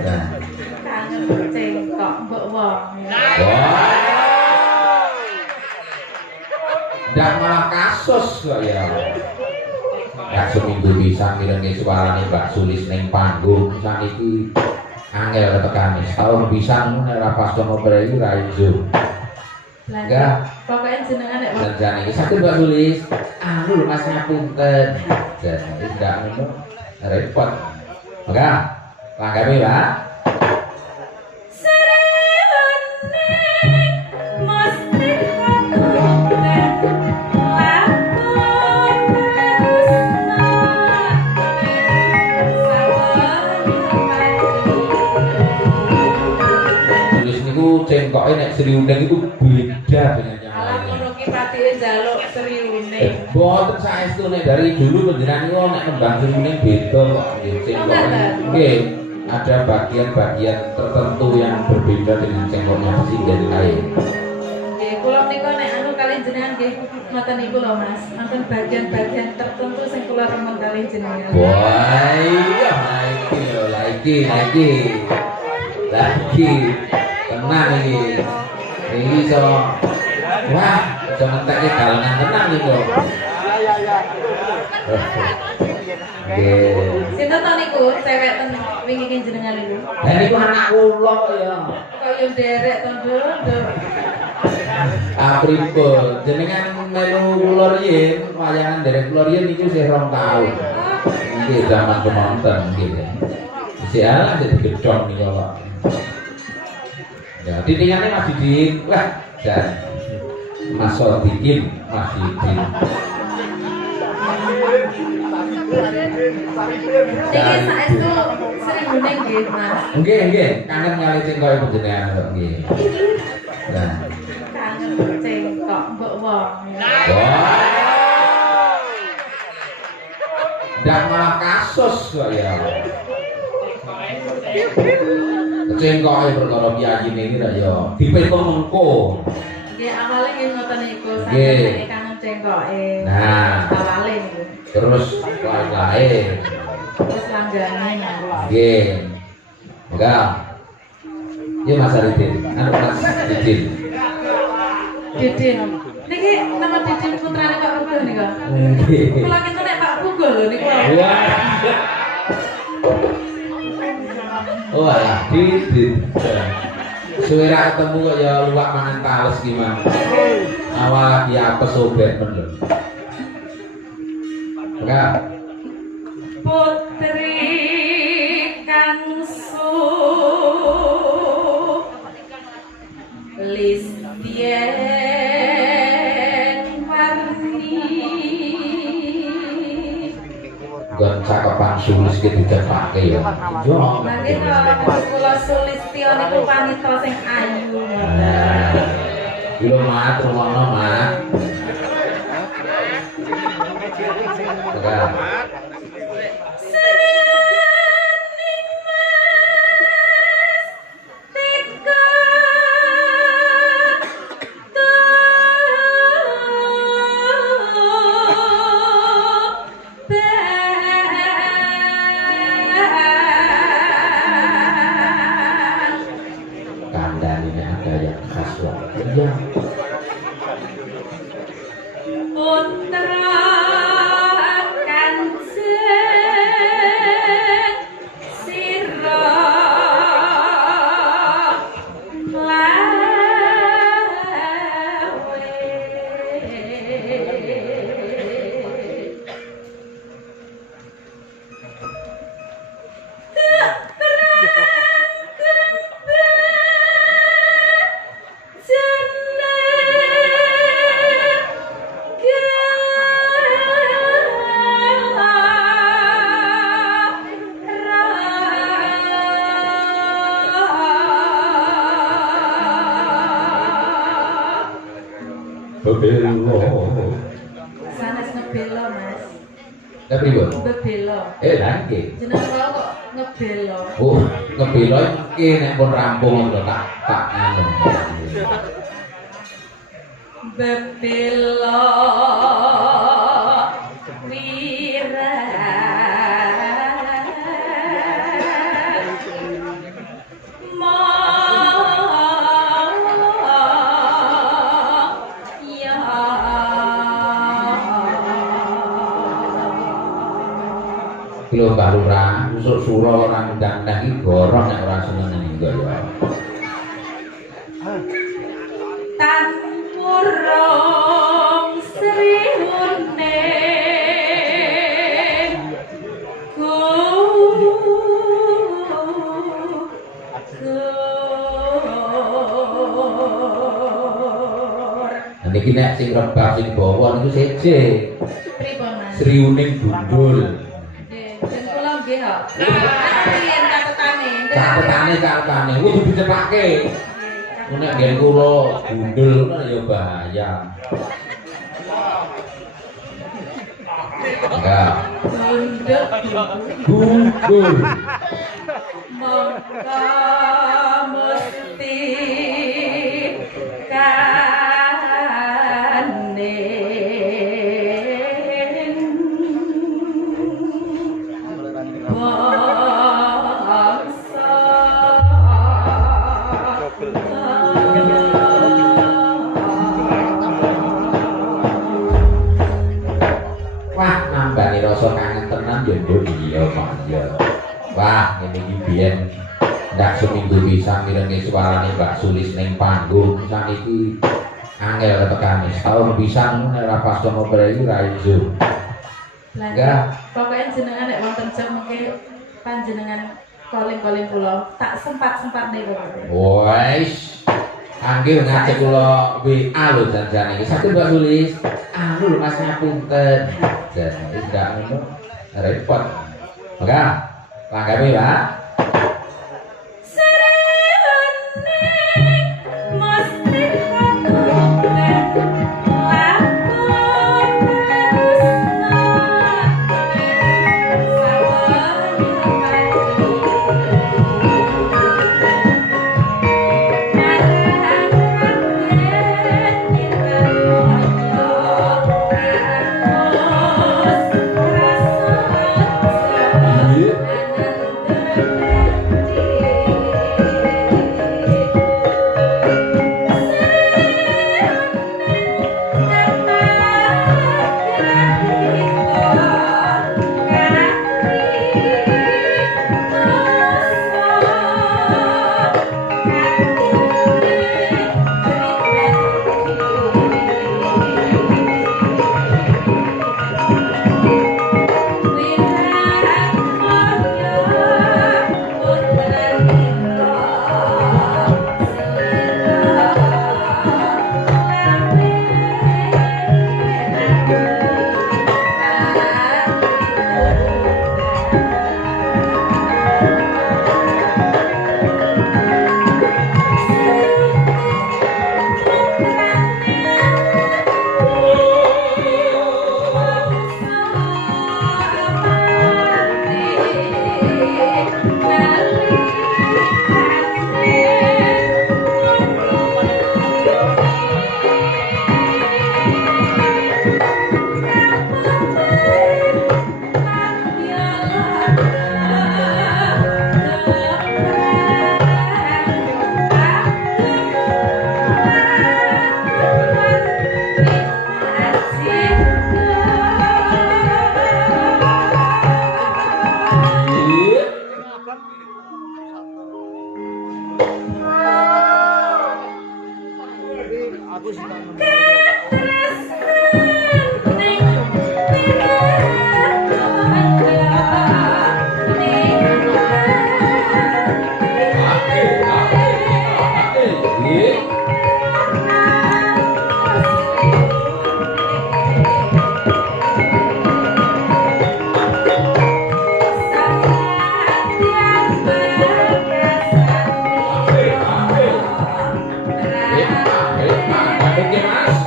Nah. Kangen cengkok mbok wong. Wah. Ndak malah kasus kok ya. Ya seminggu bisa ngiringi suarane Mbak Sulis ning panggung saniki angel ketekane. Setahun pisan ora pas kono prei ra iso. Enggak. Pokoknya jenengan nek Dan iki sakit Mbak Sulis. Anu lho Mas ngapunten. Jadi ndak ngono repot. Enggak. Langgawe, Pak. Cengkoknya nek Sri Uning itu beda dengan yang lainnya. Alah ngono ki patine njaluk Sri Uning. Boten saestu nek dari dulu panjenengan niku nek nembang Sri Uning beda kok nggih cengkoknya. Nggih, ada bagian-bagian tertentu yang berbeda dengan cengkoknya presiden lain. Nggih, kula nika nek anu kali jenengan nggih ngoten niku lho Mas. Wonten bagian-bagian tertentu sing kula remen kali jenengan. Wah, iya lagi lho, lagi. Tenang iki. Iki iso wah, iso ngentekke dalangan tenang iki. Nggih. Sinten to niku cewek ten wingi ki jenengan niku? Lah niku anak kula ya. Kok yo nderek to, Nduk. Pripun? Jenengan melu kula riyin, wayangan nderek kula riyin niku sih 2 tahun. Nggih zaman penonton nggih. Isih ala sing gedhong niku kok. Ya, titingannya masih di wah, dan Mas Sodikin masih di. Iki saestu Sri Uning nggih, Mas. Nggih, kangen kali cengkok panjenengan kok nggih. Nah, Kangen cengkok mbok wong. wah. Ndak malah kasus kok ya. Cengkoke perkara piyayine iki ra ya dipetung mengko. Nggih, awale nggih ngoten niku, Nggih. sampeyan kangen cengkoke. Nah. Awale niku. Terus lain-lain. Terus langgane. Nggih. Enggak. Iya Mas Aridin, anu Mas Didin. Didin. Niki nama Didin putrane Pak Rubel niku. Nggih. Kula kita nek Pak Bugol lho niku. Wah. Oh alah, Didin. Suwe ra ketemu kok ya luwak mangan tales gimana. Awal lagi apa sobek men lho. Enggak. Putri Kangsu Listien Warni Gon cakepan sulis gitu kan pakai ya. Yo. Mangke to kula Sulistyo niku wanita sing ayu. Yo mat rumono mat. Enggak. Sanes ngebelo, Mas. Tapi bu, Bebelo. lagi. Jeneng kula kok ngebelo. Oh, ngebelo iki nek pun rampung lho tak anu. Bebelo wira lurah usuk sura orang undang iki gorong nek ora seneng engko ya. Tanmurong sriune niki nek sing rebah sing bawa niku seje. pripun Mas? Sriuning gundul. Nggih, yen kula nggih kok. Yen catetane. Catane kudu dicepake. Nek nggen kula gundul kan ya bahaya. Enggak. Gundul. Maka mesti rasa kangen tenan ya mbok iya Pak ya. Wah, ngene iki biyen ndak seminggu pisan kirene suarane Mbak Sulis ning panggung saniki angel ketekane. Setahun pisan nek ora pas sama prei ra ijo. Enggak. Pokoknya jenengan nek wonten jam mengke panjenengan calling kula tak sempat nih Bapak. Wes. Anggil ngajak kula WA lho janjane iki. Saged Mbak Sulis. Anu lho Mas ngapunten. Dan enggak ngono repot. Enggak. Langgawe, Pak. Mas.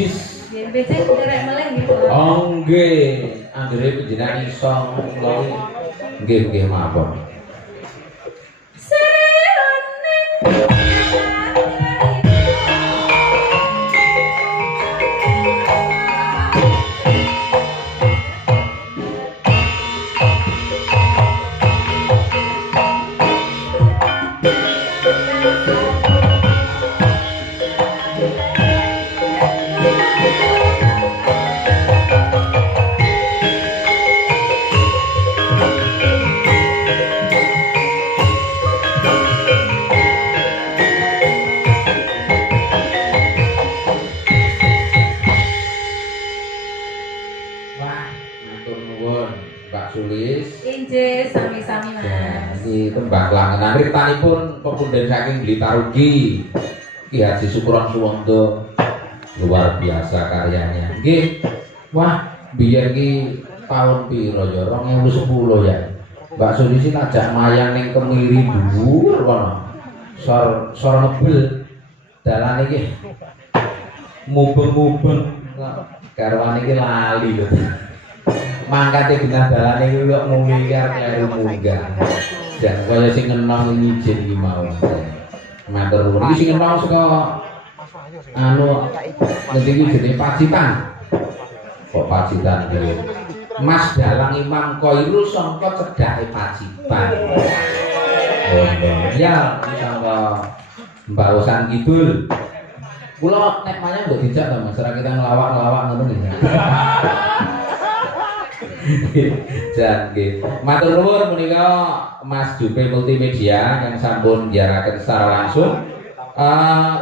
jis. Nggih, becik derek melih nggih kula. Oh nggih, anggere panjenengan iso kula nggih mawon. Injih, sami-sami Mas. Iki tembang langenan riptanipun pepunden saking Blitarugi. Ki Haji Sukron Suwondo. Luar biasa karyanya. Nggih. Wah, biyen ki tahun piro ya? 2010 ya. Mbak Sulisi ngajak mayang ning Kemiri dhuwur kono. Sor nebel. Dalan iki mubeng-mubeng. Garwane iki lali lho. Mangkate genah dalane kuwi kok muni karo kleru munggah. Jan kaya sing ngenong ngijin iki mau. Matur nuwun. Iki sing ngenong saka anu ngendi iki jenenge Pacitan. Kok Pacitan iki? Mas Dalang Imam Khairul sangka cedhake Pacitan. Oh, ya, sangka Mbak Usan Kidul. Kula nek maya mbok dijak to Mas, ora kita ngelawak-ngelawak ngono nggih. Jan nggih. Matur nuwun menika Mas Jupe Multimedia yang sampun nyiaraken secara langsung.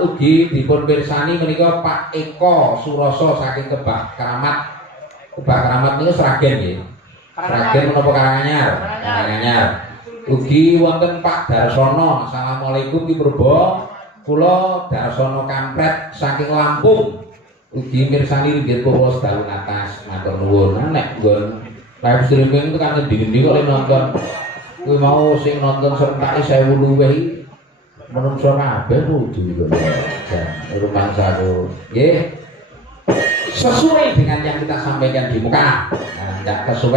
Ugi dipun pirsani menika Pak Eko Suroso saking Kebak Keramat. Kebak Keramat niku Sragen nggih. Sragen menapa Karanganyar? Karanganyar. Ugi wonten Pak Darsono. Assalamualaikum Ki Purba. Kula Darsono Kampret saking Lampung. Ugi mirsani nggih kula sedawun atas. Matur nuwun. Nek nggon live streaming itu kan ngendi-ngendi kok nonton. Kuwi mau sing nonton serentake 1000 luwih iki menungso kabeh kudu kok. Rumah saku. Nggih. Sesuai dengan yang kita sampaikan di muka. Nah, enggak sesuai